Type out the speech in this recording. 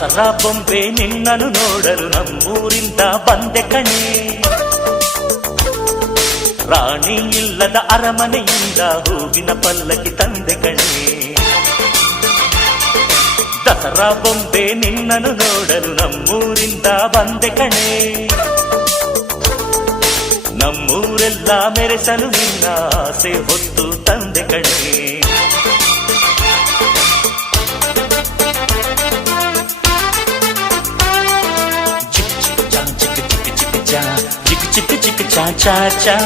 ದಸರಾ ಬೊಂಬೆ ನಿನ್ನನ್ನು ನೋಡಲು ನಮ್ಮೂರಿಂದ ಬಂದೆ ಕಣೆ. ರಾಣಿ ಇಲ್ಲದ ಅರಮನೆಯಿಂದ ಹೂವಿನ ಪಲ್ಲಕ್ಕಿ ತಂದೆ ಕಣೆ. ದಸರಾ ಬೊಂಬೆ ನಿನ್ನನ್ನು ನೋಡಲು ನಮ್ಮೂರಿಂದ ಬಂದೆ ಕಣೆ. ನಮ್ಮೂರೆಲ್ಲ ಮೆರೆಸಲು ನಿನ್ನ ಆಸೆ ಹೊತ್ತು ತಂದೆ ಕಣೆ. ಚಿಕ್ಕ ಚಿಕ್ಕ ಚಾ ಚಾ ಚಾ